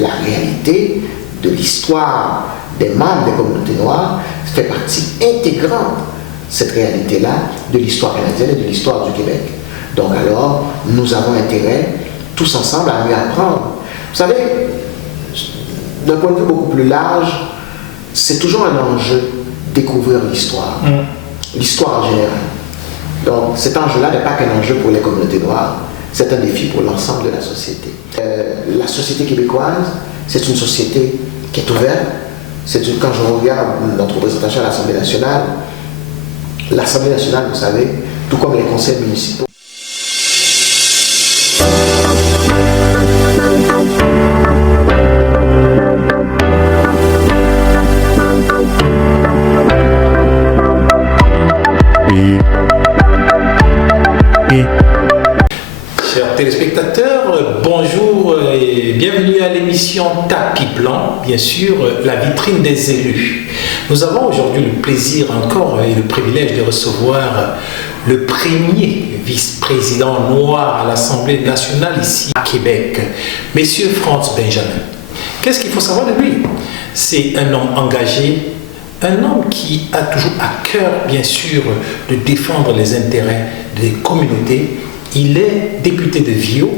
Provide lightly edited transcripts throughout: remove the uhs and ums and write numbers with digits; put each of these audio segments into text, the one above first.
la réalité de l'histoire des membres des communautés noires fait partie intégrante, cette réalité-là, de l'histoire canadienne et de l'histoire du Québec. Donc alors, nous avons intérêt, tous ensemble, à mieux apprendre. Vous savez, d'un point de vue beaucoup plus large, c'est toujours un enjeu découvrir l'histoire, l'histoire en général. Donc cet enjeu-là n'est pas qu'un enjeu pour les communautés noires, c'est un défi pour l'ensemble de la société. La société québécoise, c'est une société qui est ouverte. Quand je regarde notre représentation à l'Assemblée nationale, vous savez, tout comme les conseils municipaux, Chers téléspectateurs, bonjour et bienvenue à l'émission Tapis Blanc, bien sûr, la vitrine des élus. Nous avons aujourd'hui le plaisir encore et le privilège de recevoir le premier vice-président noir à l'Assemblée nationale ici à Québec, Monsieur Frantz Benjamin. Qu'est-ce qu'il faut savoir de lui? C'est un homme engagé, un homme qui a toujours à cœur, bien sûr, de défendre les intérêts des communautés. Il est député de Viau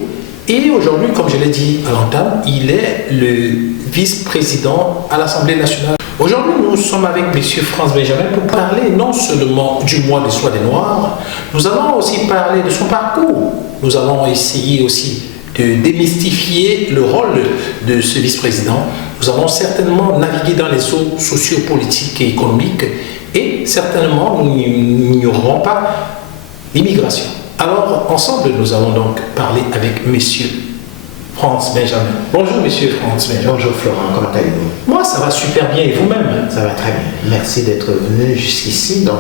et aujourd'hui, comme je l'ai dit à l'entame, il est le vice-président à l'Assemblée nationale. Aujourd'hui, nous sommes avec M. Frantz Benjamin pour parler non seulement du mois de l'histoire des Noirs, nous allons aussi parler de son parcours. Nous allons essayer aussi de démystifier le rôle de ce vice-président. Nous allons certainement naviguer dans les eaux sociopolitiques et économiques et certainement nous n'ignorerons pas l'immigration. Alors, ensemble, nous allons donc parler avec M. Frantz Benjamin. Bonjour, M. Frantz Benjamin. Bonjour Florent, comment allez-vous? Moi, ça va super bien et vous-même? Ça va très bien. Merci d'être venu jusqu'ici. Donc,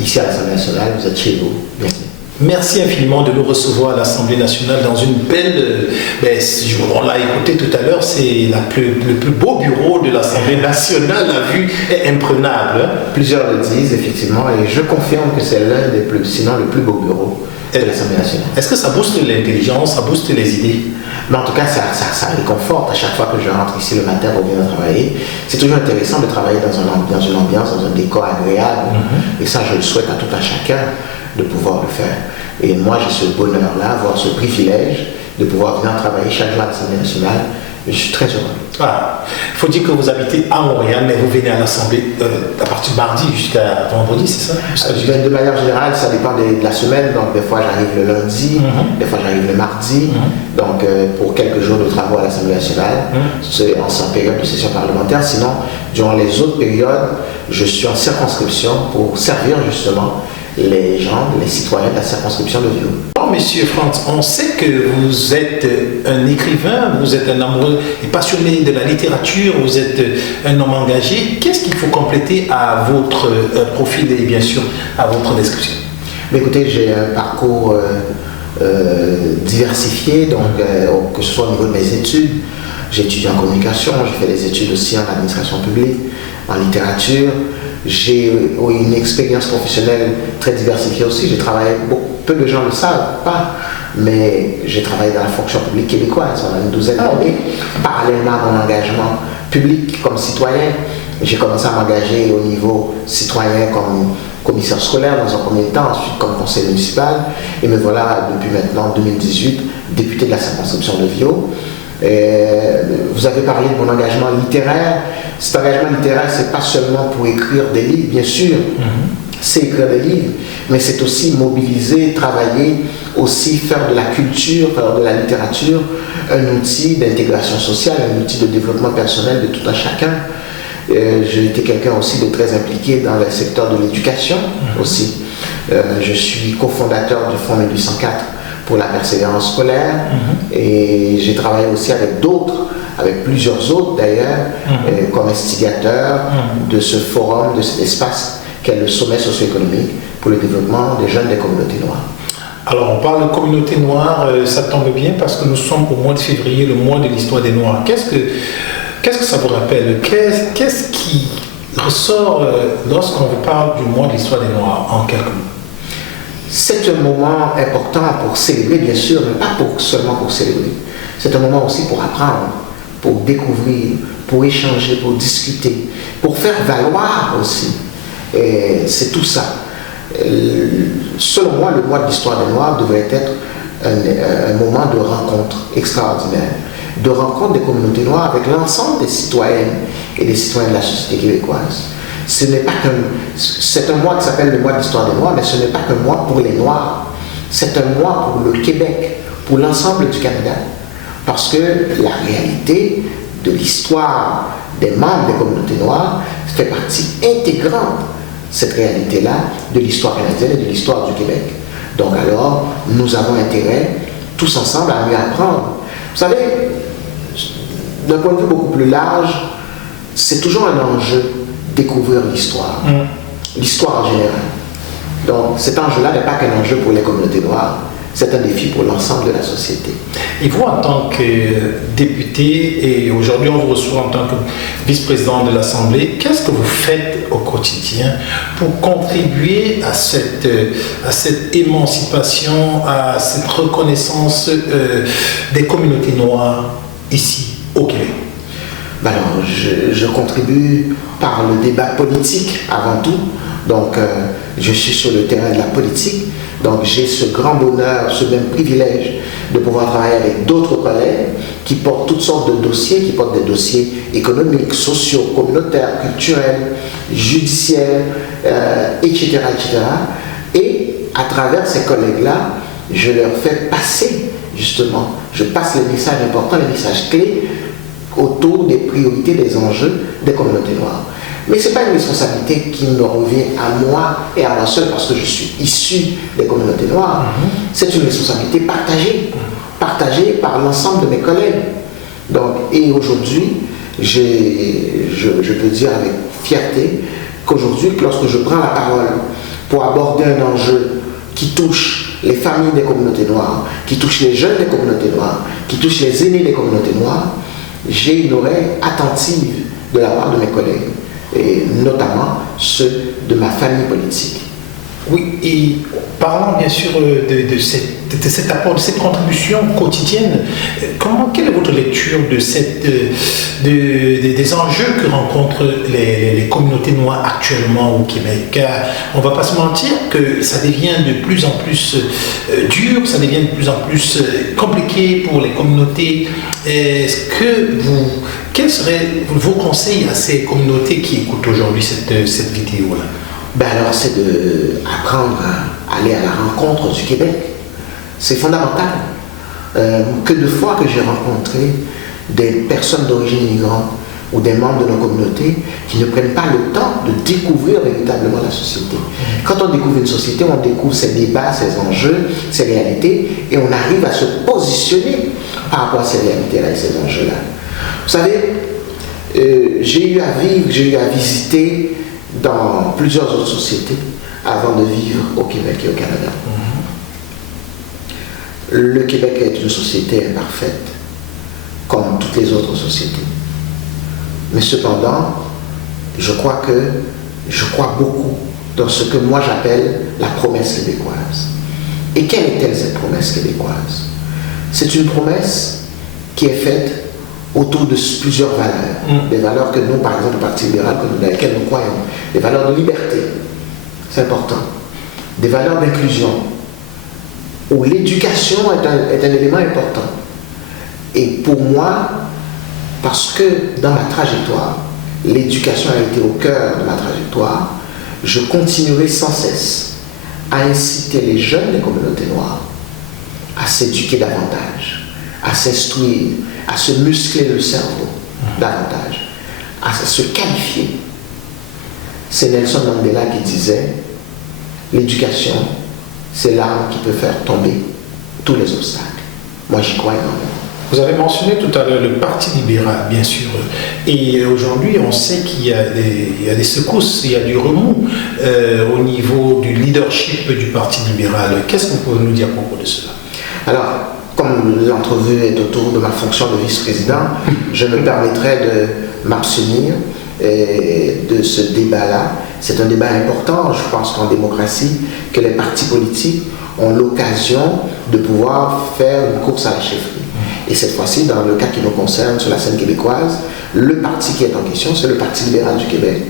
ici à l'Assemblée nationale, vous êtes chez vous. Bienvenue. Merci infiniment de nous recevoir à l'Assemblée nationale dans une belle... on l'a écouté tout à l'heure, c'est le plus beau bureau de l'Assemblée nationale. La vue est imprenable. Plusieurs le disent, effectivement, et je confirme que c'est l'un des plus, sinon le plus beau bureau de l'Assemblée nationale. Est-ce que ça booste l'intelligence, ça booste les idées? Mais en tout cas, ça réconforte à chaque fois que je rentre ici le matin pour venir travailler. C'est toujours intéressant de travailler dans une ambiance, dans un décor agréable. Et ça, je le souhaite à tout un chacun de pouvoir le faire. Et moi, j'ai ce bonheur-là, avoir ce privilège de pouvoir venir travailler chaque jour à l'Assemblée nationale. Je suis très heureux. Ah, il faut dire que vous habitez à Montréal, mais vous venez à l'Assemblée à partir de mardi jusqu'à vendredi, c'est ça? De manière générale, ça dépend de la semaine. Donc, des fois, j'arrive le lundi, des fois, j'arrive le mardi. Donc, pour quelques jours de travaux à l'Assemblée nationale, c'est en période de session parlementaire. Sinon, durant les autres périodes, je suis en circonscription pour servir justement les gens, les citoyens de la circonscription de Viau. Monsieur Frantz, on sait que vous êtes un écrivain, vous êtes un amoureux et passionné de la littérature, vous êtes un homme engagé. Qu'est-ce qu'il faut compléter à votre profil et bien sûr à votre description? Mais écoutez, j'ai un parcours diversifié, donc que ce soit au niveau de mes études. J'ai étudié en communication, j'ai fait des études aussi en administration publique, en littérature. J'ai une expérience professionnelle très diversifiée aussi. J'ai travaillé, peu de gens ne le savent pas, mais j'ai travaillé dans la fonction publique québécoise pendant une douzaine d'années. Parallèlement à mon engagement public comme citoyen, j'ai commencé à m'engager au niveau citoyen comme commissaire scolaire dans un premier temps, ensuite comme conseiller municipal. Et me voilà depuis maintenant 2018 député de la circonscription de Viau. Vous avez parlé de mon engagement littéraire. Cet engagement littéraire, c'est pas seulement pour écrire des livres, bien sûr, c'est écrire des livres, mais c'est aussi mobiliser, travailler, aussi faire de la culture, faire de la littérature, un outil d'intégration sociale, un outil de développement personnel de tout un chacun. J'ai été quelqu'un aussi de très impliqué dans le secteur de l'éducation aussi. Je suis cofondateur du Fonds 1804 pour la persévérance scolaire et j'ai travaillé aussi avec d'autres, avec plusieurs autres d'ailleurs, comme instigateur de ce forum, de cet espace qu'est le sommet socio-économique pour le développement des jeunes des communautés noires. Alors on parle de communauté noire, ça tombe bien parce que nous sommes au mois de février, le mois de l'histoire des Noirs. Qu'est-ce que ça vous rappelle? Qu'est-ce qui ressort lorsqu'on vous parle du mois de l'histoire des Noirs en quelques mots? C'est un moment important pour célébrer, bien sûr, mais pas seulement pour célébrer. C'est un moment aussi pour apprendre. pour découvrir, pour échanger, pour discuter, pour faire valoir aussi. Et c'est tout ça. Selon moi, le mois de l'histoire des Noirs devrait être un moment de rencontre extraordinaire, de rencontre des communautés noires avec l'ensemble des citoyennes et des citoyens de la société québécoise. C'est un mois qui s'appelle le mois de l'histoire des Noirs, mais ce n'est pas qu'un mois pour les Noirs. C'est un mois pour le Québec, pour l'ensemble du Canada. Parce que la réalité de l'histoire des membres des communautés noires fait partie intégrante, cette réalité-là, de l'histoire canadienne et de l'histoire du Québec. Donc alors, nous avons intérêt, tous ensemble, à mieux apprendre. Vous savez, d'un point de vue beaucoup plus large, c'est toujours un enjeu découvrir l'histoire. L'histoire en général. Donc cet enjeu-là n'est pas qu'un enjeu pour les communautés noires, c'est un défi pour l'ensemble de la société. Et vous, en tant que député, et aujourd'hui on vous reçoit en tant que vice-président de l'Assemblée, qu'est-ce que vous faites au quotidien pour contribuer à cette émancipation, à cette reconnaissance des communautés noires ici, au Québec? Alors, je contribue par le débat politique avant tout. Donc, je suis sur le terrain de la politique. Donc, j'ai ce grand bonheur, ce même privilège de pouvoir travailler avec d'autres collègues qui portent toutes sortes de dossiers, qui portent des dossiers économiques, sociaux, communautaires, culturels, judiciaires, etc., etc. Et à travers ces collègues-là, je leur fais passer, justement, je passe les messages importants, les messages clés autour des priorités, des enjeux des communautés noires. Mais ce n'est pas une responsabilité qui me revient à moi et à moi seul parce que je suis issu des communautés noires. C'est une responsabilité partagée par l'ensemble de mes collègues. Donc, et aujourd'hui, je peux dire avec fierté qu'aujourd'hui, lorsque je prends la parole pour aborder un enjeu qui touche les familles des communautés noires, qui touche les jeunes des communautés noires, qui touche les aînés des communautés noires, j'ai une oreille attentive de la part de mes collègues, et notamment ceux de ma famille politique. Oui, et parlant bien sûr de cet apport, de cette contribution quotidienne, quelle est votre lecture des enjeux que rencontrent les communautés noires actuellement au Québec? Car on ne va pas se mentir que ça devient de plus en plus dur, ça devient de plus en plus compliqué pour les communautés. Quels seraient vos conseils à ces communautés qui écoutent aujourd'hui cette vidéo-là? Alors, c'est d'apprendre à aller à la rencontre du Québec. C'est fondamental. Que de fois que j'ai rencontré des personnes d'origine immigrante ou des membres de nos communautés qui ne prennent pas le temps de découvrir véritablement la société. Quand on découvre une société, on découvre ses débats, ses enjeux, ses réalités, et on arrive à se positionner par rapport à ces réalités-là et ces enjeux-là. Vous savez, j'ai eu à visiter dans plusieurs autres sociétés avant de vivre au Québec et au Canada. Le Québec est une société imparfaite, comme toutes les autres sociétés. Mais cependant, je crois beaucoup dans ce que moi j'appelle la promesse québécoise. Et quelle est-elle cette promesse québécoise? C'est une promesse qui est faite autour de plusieurs valeurs. Des valeurs que nous, par exemple, le Parti libéral, dans lesquelles nous croyons. Des valeurs de liberté, c'est important. Des valeurs d'inclusion, où l'éducation est un élément important. Et pour moi, parce que dans ma trajectoire, l'éducation a été au cœur de ma trajectoire, je continuerai sans cesse à inciter les jeunes des communautés noires à s'éduquer davantage, à s'instruire, à se muscler le cerveau davantage, à se qualifier. C'est Nelson Mandela qui disait « L'éducation, c'est l'arme qui peut faire tomber tous les obstacles. » Moi, j'y crois énormément. Vous avez mentionné tout à l'heure le Parti libéral, bien sûr. Et aujourd'hui, on sait qu'il y a des secousses, il y a du remous au niveau du leadership du Parti libéral. Qu'est-ce que vous pouvez nous dire à propos de cela? Alors, comme l'entrevue est autour de ma fonction de vice-président, je me permettrai de m'abstenir de ce débat-là. C'est un débat important, je pense qu'en démocratie, que les partis politiques ont l'occasion de pouvoir faire une course à la chefferie. Et cette fois-ci, dans le cas qui nous concerne sur la scène québécoise, le parti qui est en question, c'est le Parti libéral du Québec.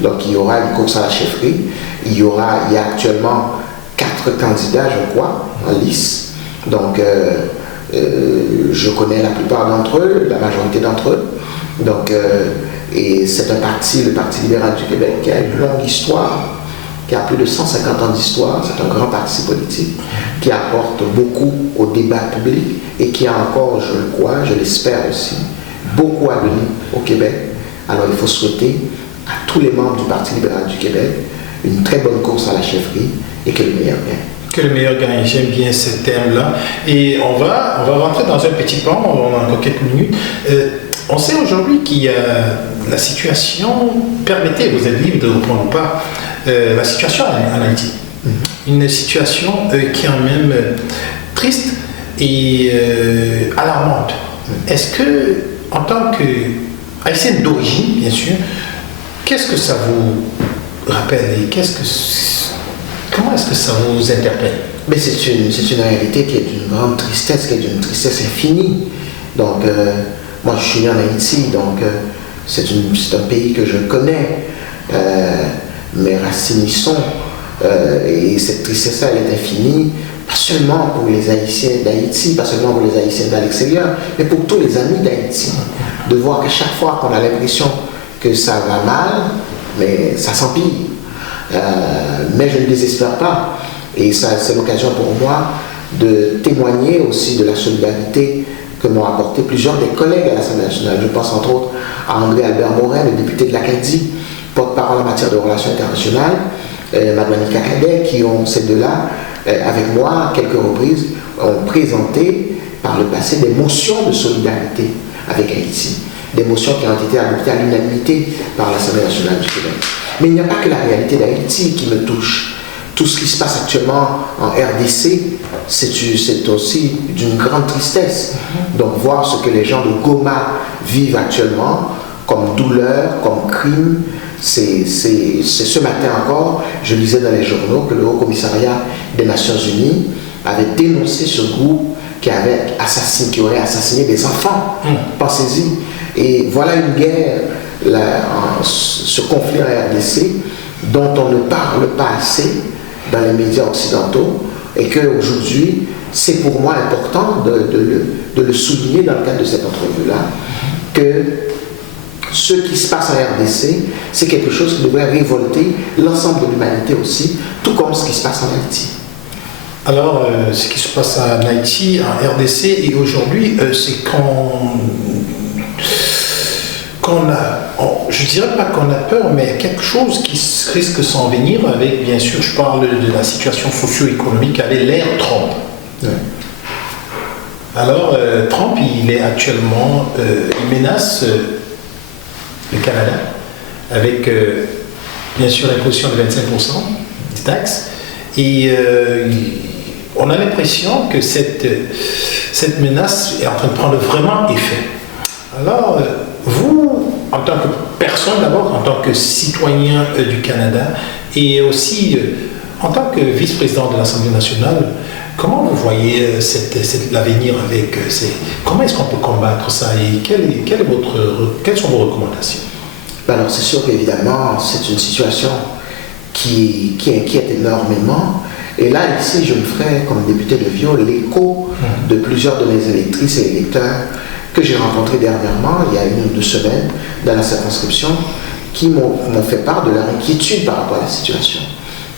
Donc il y aura une course à la chefferie. Il y a actuellement 4 candidats, je crois, en lice. Donc je connais la plupart d'entre eux, la majorité d'entre eux. Donc, et c'est un parti, le Parti libéral du Québec, qui a une longue histoire, qui a plus de 150 ans d'histoire. C'est un grand parti politique qui apporte beaucoup au débat public et qui a encore, je le crois, je l'espère aussi, beaucoup à donner au Québec. Alors il faut souhaiter à tous les membres du Parti libéral du Québec une très bonne course à la chefferie et que le meilleur gagne. Que le meilleur gagne, j'aime bien ce thème-là. Et on va rentrer dans un petit pan, on a encore quelques minutes. On sait aujourd'hui qu'il y a la situation, permettez, vous êtes libre de reprendre ou pas, la situation en Haïti. Une situation qui est quand même triste et alarmante. Est-ce que, en tant que haïtienne d'origine, bien sûr, qu'est-ce que ça vous rappelle et comment est-ce que ça vous interpelle? Mais c'est une réalité qui est d'une grande tristesse, qui est d'une tristesse infinie. Donc, moi je suis né en Haïti, donc c'est un pays que je connais. Mes racines y sont. Et cette tristesse-là, elle est infinie, pas seulement pour les Haïtiens d'Haïti, pas seulement pour les Haïtiens de l'extérieur, mais pour tous les amis d'Haïti. De voir qu'à chaque fois qu'on a l'impression que ça va mal, mais ça s'empire. Mais je ne désespère pas. Et ça, c'est l'occasion pour moi de témoigner aussi de la solidarité que m'ont apporté plusieurs des collègues à l'Assemblée nationale. Je pense entre autres à André Albert Morin, le député de l'Acadie, porte-parole en matière de relations internationales, Mademoiselle Cadet, qui ont, ces deux-là, avec moi, à quelques reprises, ont présenté par le passé des motions de solidarité avec Haïti. Des motions qui ont été adoptées à l'unanimité par l'Assemblée nationale du Québec. Mais il n'y a pas que la réalité d'Haïti qui me touche. Tout ce qui se passe actuellement en RDC, c'est aussi d'une grande tristesse. Donc voir ce que les gens de Goma vivent actuellement, comme douleur, comme crime, c'est ce matin encore, je lisais dans les journaux que le Haut Commissariat des Nations Unies avait dénoncé ce groupe qui aurait assassiné des enfants. Pensez-y. Et voilà une guerre, ce conflit en RDC, dont on ne parle pas assez dans les médias occidentaux, et qu'aujourd'hui, c'est pour moi important de le souligner dans le cadre de cette entrevue-là, que ce qui se passe en RDC, c'est quelque chose qui devrait révolter l'ensemble de l'humanité aussi, tout comme ce qui se passe en Haïti. Alors, ce qui se passe en Haïti, en RDC, et aujourd'hui, c'est je dirais pas qu'on a peur, mais quelque chose qui risque de s'en venir avec, bien sûr, je parle de la situation socio-économique avec l'ère Trump. Ouais. Alors, Trump, il est actuellement, il menace le Canada avec, bien sûr, l'imposition de 25% des taxes. Et on a l'impression que cette menace est en train de prendre vraiment effet. Alors, vous, en tant que personne d'abord, en tant que citoyen du Canada, et aussi en tant que vice-président de l'Assemblée nationale, comment vous voyez l'avenir avec comment est-ce qu'on peut combattre ça et quelles sont vos recommandations? Alors c'est sûr qu'évidemment, c'est une situation qui inquiète énormément. Et là, ici, je me ferai, comme député de Viau, l'écho de plusieurs de mes électrices et électeurs que j'ai rencontrés dernièrement, il y a 1 ou 2 semaines, dans la circonscription, qui m'ont fait part de leur inquiétude par rapport à la situation.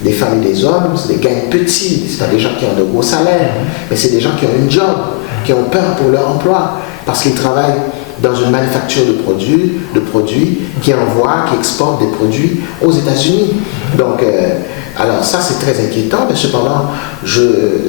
Des femmes et des hommes, c'est des gains petits, c'est pas des gens qui ont de gros salaires, mais c'est des gens qui ont une job, qui ont peur pour leur emploi, parce qu'ils travaillent dans une manufacture de produits qui envoient, qui exportent des produits aux États-Unis. Donc, alors ça c'est très inquiétant, mais cependant,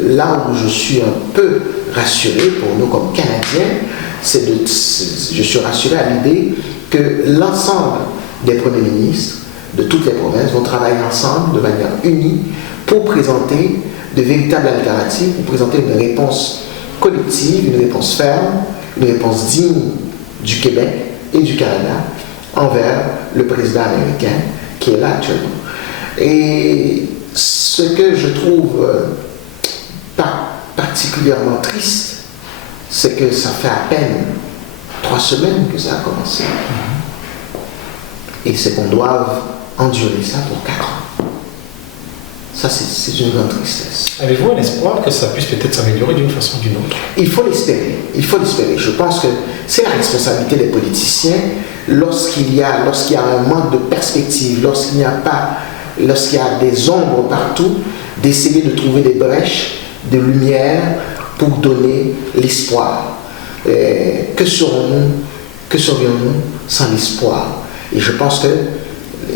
là où je suis un peu rassuré pour nous comme Canadiens, je suis rassuré à l'idée que l'ensemble des premiers ministres de toutes les provinces vont travailler ensemble de manière unie pour présenter de véritables alternatives, pour présenter une réponse collective, une réponse ferme, une réponse digne du Québec et du Canada envers le président américain qui est là actuellement. Et ce que je trouve particulièrement triste, c'est que ça fait à peine 3 semaines que ça a commencé. Et c'est qu'on doit endurer ça pour 4 ans. Ça, c'est une grande tristesse. Avez-vous un espoir que ça puisse peut-être s'améliorer d'une façon ou d'une autre? Il faut l'espérer. Il faut l'espérer. Je pense que c'est la responsabilité des politiciens lorsqu'il y a un manque de perspective, lorsqu'il y a des ombres partout, d'essayer de trouver des brèches de lumière pour donner l'espoir. Que serions-nous sans l'espoir? Et je pense que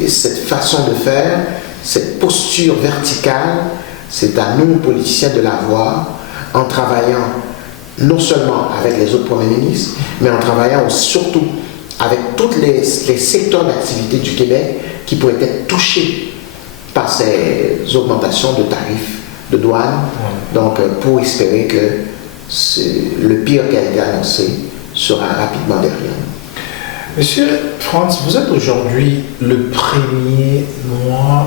cette façon de faire, cette posture verticale, c'est à nous, politiciens, de l'avoir en travaillant non seulement avec les autres premiers ministres, mais en travaillant surtout avec tous les secteurs d'activité du Québec qui pourraient être touchés par ces augmentations de tarifs de douane. Donc, pour espérer que le pire qui a été annoncé sera rapidement derrière nous. Monsieur Franz, vous êtes aujourd'hui le premier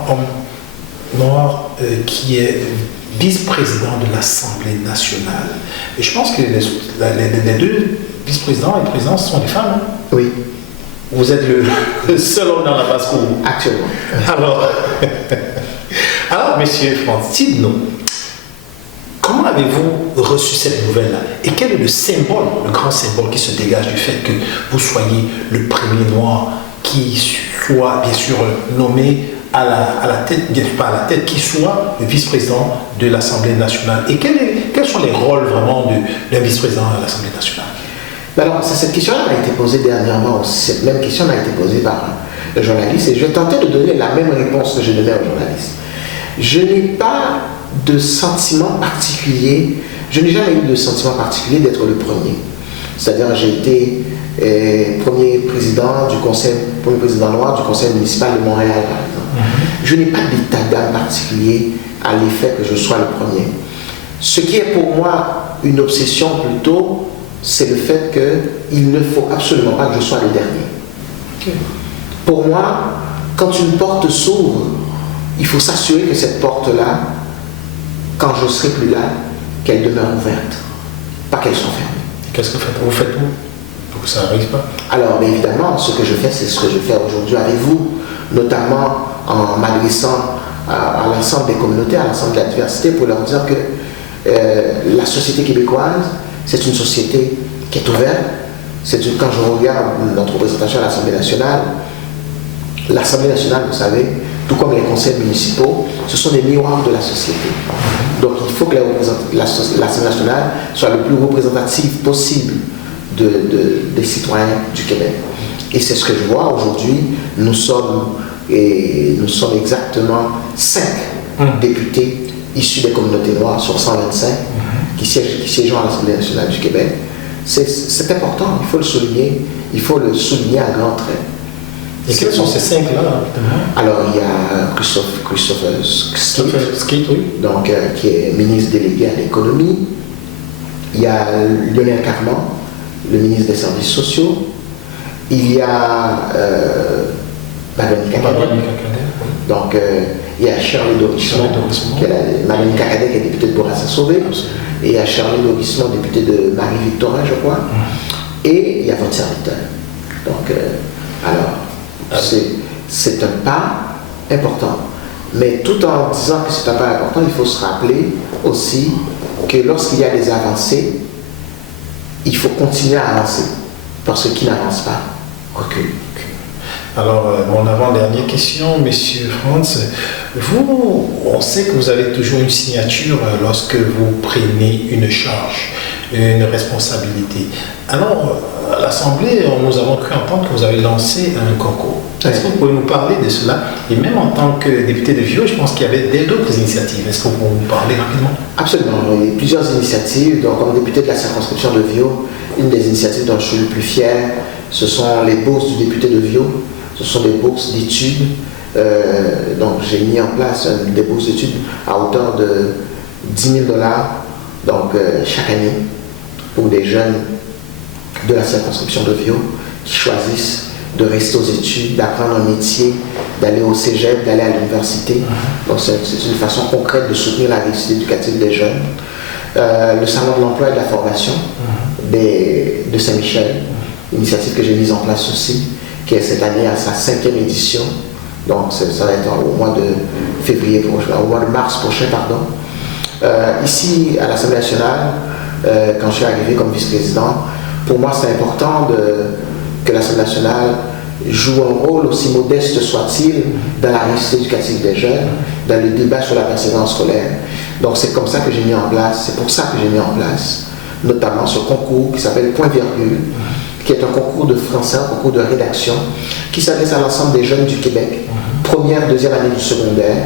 homme noir qui est vice-président de l'Assemblée nationale. Et je pense que les deux vice-présidents et présidents sont des femmes. Hein? Oui. Vous êtes le seul homme dans la basse-cour. Actuellement. Alors, monsieur Franz, dites-nous, comment avez-vous reçu cette nouvelle-là? Et quel est le symbole, le grand symbole qui se dégage du fait que vous soyez le premier noir qui soit, bien sûr, nommé à la tête, bien sûr pas à la tête, qui soit le vice-président de l'Assemblée nationale? Et quels sont les rôles vraiment d'un vice-président à l'Assemblée nationale? Alors, cette question-là m'a été posée dernièrement aussi. Cette même question m'a été posée par le journaliste et je vais tenter de donner la même réponse que je donnais au journaliste. Je n'ai pas de sentiment particulier, je n'ai jamais eu de sentiment particulier d'être le premier. C'est-à-dire, j'ai été premier président noir du conseil municipal de Montréal, par exemple. Je n'ai pas d'état d'âme particulier à l'effet que je sois le premier. Ce qui est pour moi une obsession plutôt, c'est le fait qu'il ne faut absolument pas que je sois le dernier. Pour moi, quand une porte s'ouvre, il faut s'assurer que cette porte-là, quand je ne serai plus là, qu'elle demeure ouverte, pas qu'elle soit fermée. Qu'est-ce que vous faites pour que ça n'arrive pas? Alors, évidemment, ce que je fais, c'est ce que je fais aujourd'hui avec vous, notamment en m'adressant à l'ensemble des communautés, à l'ensemble de la diversité, pour leur dire que la société québécoise, c'est une société qui est ouverte. Quand je regarde notre représentation à l'Assemblée nationale, vous savez, tout comme les conseils municipaux, ce sont des miroirs de la société. Donc il faut que l'Assemblée nationale soit le plus représentative possible des citoyens du Québec. Et c'est ce que je vois aujourd'hui. Nous sommes exactement 5 députés issus des communautés noires sur 125 qui siègent à l'Assemblée nationale du Québec. C'est important, il faut le souligner à grands traits. Et quels sont ces 5-là? Alors, il y a Christopher Skeet, oui. Donc, qui est ministre délégué à l'économie. Il y a Lionel Carman, le ministre des Services sociaux. Il y a Madeleine Cacadet. Donc, il y a Charlie Dorismont, Madeleine Cacadet qui est députée de Bourassa-Sauvé. Et il y a Charlie Dorismont, député de Marie-Victorin, je crois. Et il y a votre serviteur. Donc, c'est un pas important. Mais tout en disant que c'est un pas important, il faut se rappeler aussi que lorsqu'il y a des avancées, il faut continuer à avancer. Parce que qui n'avance pas recule. Alors, mon avant-dernière question, Monsieur Franz, on sait que vous avez toujours une signature lorsque vous prenez une charge, une responsabilité. Alors, à l'Assemblée, nous avons cru entendre que vous avez lancé un concours. Est-ce que vous pouvez nous parler de cela? Et même en tant que député de Viau, je pense qu'il y avait d'autres initiatives. Est-ce que vous pouvez nous parler rapidement? Absolument. Il y a plusieurs initiatives. Donc, comme député de la circonscription de Viau, une des initiatives dont je suis le plus fier, ce sont les bourses du député de Viau. Ce sont des bourses d'études. Donc, j'ai mis en place des bourses d'études à hauteur de 10 000 $, donc chaque année, pour des jeunes de la circonscription de Viau qui choisissent de rester aux études, d'apprendre un métier, d'aller au cégep, d'aller à l'université. Donc, c'est une façon concrète de soutenir la réussite éducative des jeunes. Le salon de l'emploi et de la formation. de Saint-Michel, initiative que j'ai mise en place aussi, qui est cette année à sa 5e édition. Donc ça va être au mois de février prochain, au mois de mars prochain, pardon. Ici, à l'Assemblée nationale, quand je suis arrivé comme vice-président, pour moi c'est important que l'Assemblée nationale joue un rôle, aussi modeste soit-il, dans la réussite éducative des jeunes, dans le débat sur la persévérance scolaire. Donc c'est comme ça que j'ai mis en place, c'est pour ça que j'ai mis en place, notamment ce concours qui s'appelle Point Virgule, qui est un concours de français, un concours de rédaction, qui s'adresse à l'ensemble des jeunes du Québec, première, deuxième année du secondaire.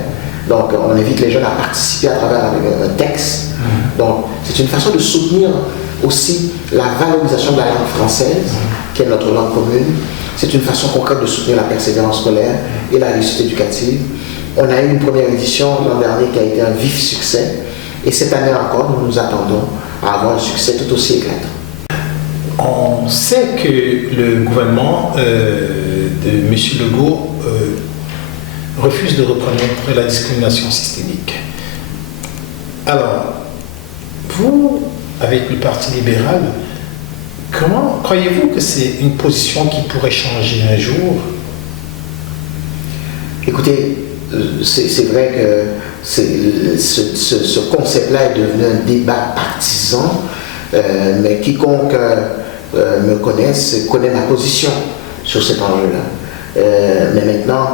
Donc on invite les jeunes à participer à travers un texte. Donc c'est une façon de soutenir aussi la valorisation de la langue française, qui est notre langue commune. C'est une façon concrète de soutenir la persévérance scolaire et la réussite éducative. On a eu une première édition l'an dernier qui a été un vif succès. Et cette année encore, nous nous attendons à avoir un succès tout aussi éclatant. On sait que le gouvernement de M. Legault refuse de reconnaître la discrimination systémique. Alors, vous, avec le Parti libéral, comment croyez-vous que c'est une position qui pourrait changer un jour? Écoutez, c'est vrai que ce concept-là est devenu un débat partisan, mais quiconque me connaît ma position sur cet enjeu-là. Mais maintenant,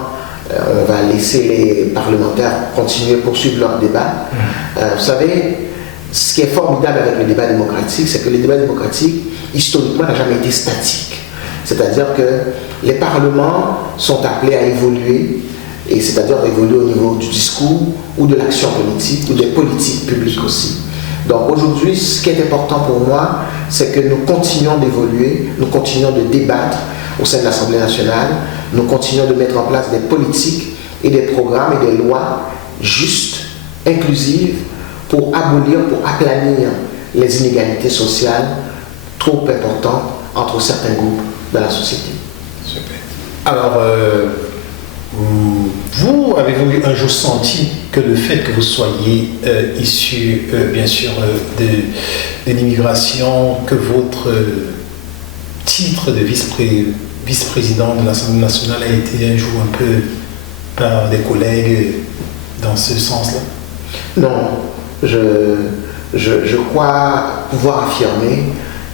on va laisser les parlementaires continuer à poursuivre leur débat. Vous savez, ce qui est formidable avec le débat démocratique, c'est que le débat démocratique, historiquement, n'a jamais été statique. C'est-à-dire que les parlements sont appelés à évoluer, et c'est-à-dire évoluer au niveau du discours ou de l'action politique ou des politiques publiques aussi. Donc aujourd'hui, ce qui est important pour moi, c'est que nous continuons d'évoluer, nous continuons de débattre au sein de l'Assemblée nationale, nous continuons de mettre en place des politiques et des programmes et des lois justes, inclusives, pour abolir, pour aplanir les inégalités sociales trop importantes entre certains groupes de la société. Super. Alors, vous avez-vous un jour senti que le fait que vous soyez issu, bien sûr, de l'immigration, que votre titre de vice-président de l'Assemblée nationale a été un jour un peu par des collègues dans ce sens-là? Non, je crois pouvoir affirmer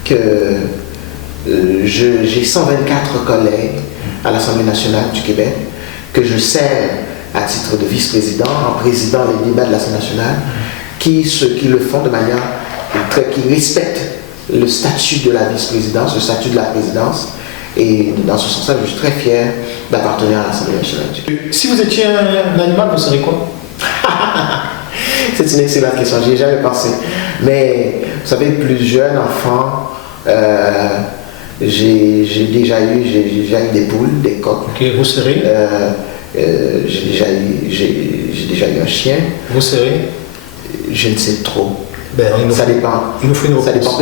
que j'ai 124 collègues à l'Assemblée nationale du Québec que je sers à titre de vice-président, en présidant les débats de l'Assemblée nationale, qui le font de manière qui respectent le statut de la vice-présidence, le statut de la présidence. Et dans ce sens-là, je suis très fier d'appartenir à l'Assemblée nationale. Si vous étiez un animal, vous seriez quoi? C'est une excellente question, j'y ai jamais pensé. Mais vous savez, plus jeune enfant, j'ai déjà eu des poules, des coqs. Ok, vous serez? J'ai déjà eu un chien. Vous serez? Je ne sais trop. Ça dépend. Il nous faut une ça dépend.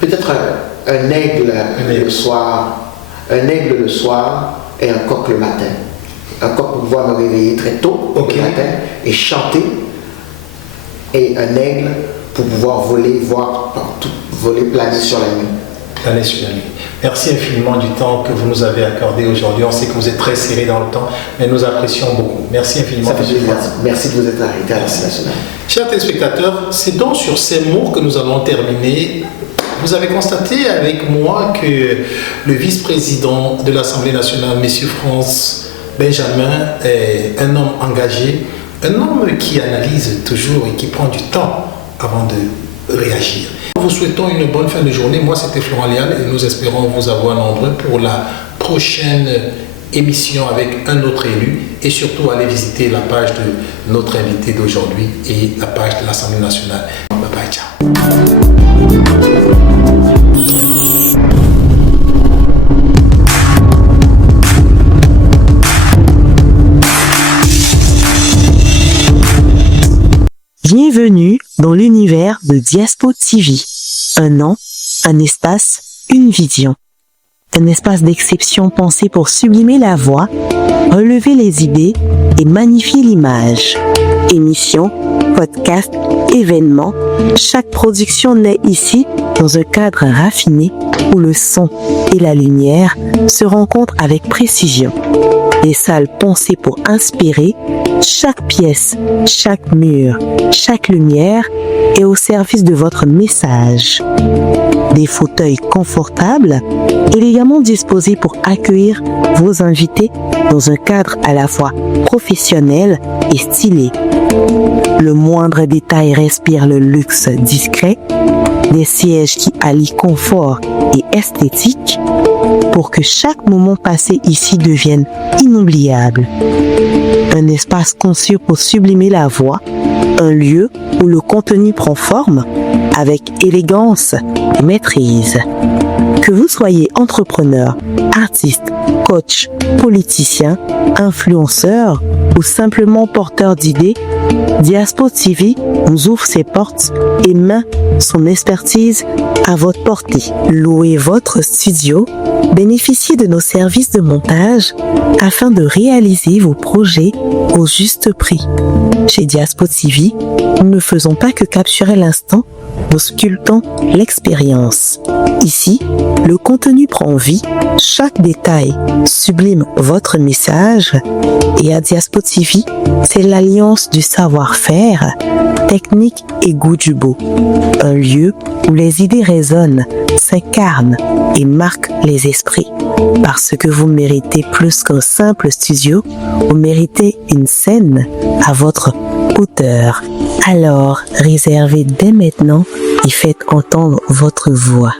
Peut-être un aigle le soir. Un aigle le soir et un coq le matin. Un coq pour pouvoir me réveiller très tôt le matin et chanter. Et un aigle pour pouvoir voler, voir partout, voler, planer sur la nuit. Planer sur la nuit. Merci infiniment du temps que vous nous avez accordé aujourd'hui. On sait que vous êtes très serré dans le temps, mais nous apprécions beaucoup. Merci infiniment. Ça fait plaisir. Merci de vous être arrêté à l'Assemblée nationale. Chers téléspectateurs, c'est donc sur ces mots que nous allons terminer. Vous avez constaté avec moi que le vice-président de l'Assemblée nationale, M. France Benjamin, est un homme engagé, un homme qui analyse toujours et qui prend du temps avant de réagir. Nous vous souhaitons une bonne fin de journée. Moi, c'était Florent Léal et nous espérons vous avoir nombreux pour la prochaine émission avec un autre élu. Et surtout, allez visiter la page de notre invité d'aujourd'hui et la page de l'Assemblée nationale. Bye bye, ciao. Bienvenue dans l'univers de Diaspo TV. Un nom, un espace, une vision. Un espace d'exception pensé pour sublimer la voix, relever les idées et magnifier l'image. Émissions, podcasts, événements, chaque production naît ici dans un cadre raffiné où le son et la lumière se rencontrent avec précision. Des salles pensées pour inspirer, chaque pièce, chaque mur, chaque lumière est au service de votre message. Des fauteuils confortables, élégamment disposés pour accueillir vos invités dans un cadre à la fois professionnel et stylé. Le moindre détail respire le luxe discret, des sièges qui allient confort et esthétique pour que chaque moment passé ici devienne inoubliable. Un espace conçu pour sublimer la voix, un lieu où le contenu prend forme avec élégance et maîtrise. Que vous soyez entrepreneur, artiste, coach, politicien, influenceur ou simplement porteur d'idées, Diaspo TV vous ouvre ses portes et met son expertise à votre portée. Louez votre studio, bénéficiez de nos services de montage afin de réaliser vos projets au juste prix. Chez Diaspo TV, nous ne faisons pas que capturer l'instant, nous sculptons l'expérience. Ici, le contenu prend vie, chaque détail sublime votre message et à Diaspo TV, c'est l'alliance du savoir-faire, technique et goût du beau. Un lieu où les idées résonnent, s'incarnent et marquent les esprits. Parce que vous méritez plus qu'un simple studio, vous méritez une scène à votre hauteur. Alors, réservez dès maintenant et faites entendre votre voix.